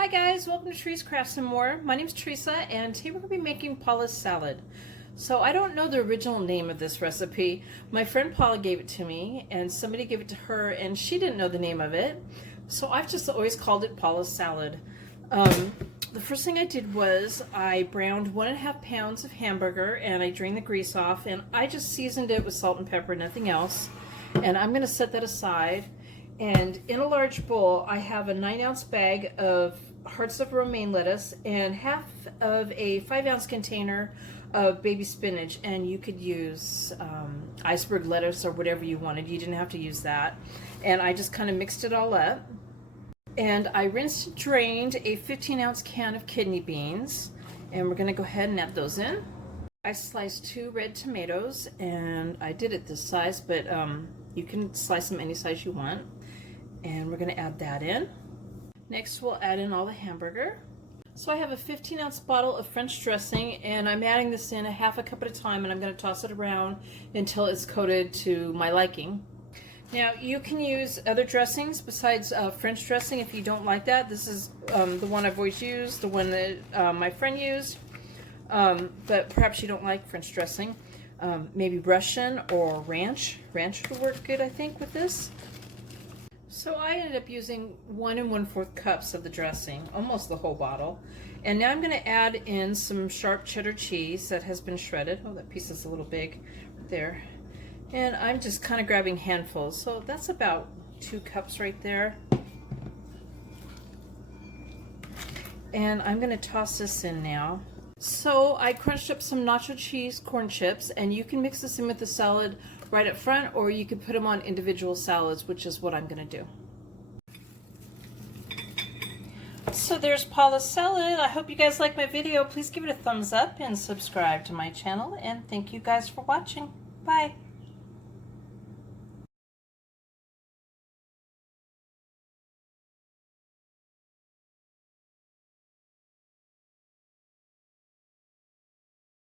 Hi guys, welcome to Trees Crafts and More. My name is Teresa and today we're going to be making Paula Salad. So I don't know the original name of this recipe. My friend Paula gave it to me and somebody gave it to her and she didn't know the name of it. So I've just always called it Paula Salad. The first thing I did was I browned 1.5 pounds of hamburger and I drained the grease off and I just seasoned it with salt and pepper, nothing else. And I'm going to set that aside. And in a large bowl, I have a 9-ounce bag of hearts of romaine lettuce and half of a 5-ounce container of baby spinach. And you could use iceberg lettuce or whatever you wanted. You didn't have to use that. And I just kind of mixed it all up. And I rinsed and drained a 15-ounce can of kidney beans. And we're going to go ahead and add those in. I sliced 2 red tomatoes, and I did it this size, but you can slice them any size you want. And we're going to add that in. Next we'll add in all the hamburger. So I have a 15-ounce bottle of French dressing and I'm adding this in a half a cup at a time, and I'm going to toss it around until it's coated to my liking. Now you can use other dressings besides French dressing if you don't like that. This is the one I've always used, the one that my friend used, but perhaps you don't like French dressing. Maybe Russian or ranch. Ranch would work good, I think, with this. So I ended up using 1 1/4 cups of the dressing, almost the whole bottle. And now I'm going to add in some sharp cheddar cheese that has been shredded. Oh, that piece is a little big there. And I'm just kind of grabbing handfuls. So that's about 2 cups right there. And I'm going to toss this in now. So I crunched up some nacho cheese corn chips, and you can mix this in with the salad right up front, or you could put them on individual salads, which is what I'm going to do. So there's Paula's salad. I hope you guys like my video. Please give it a thumbs up and subscribe to my channel, and thank you guys for watching. Bye.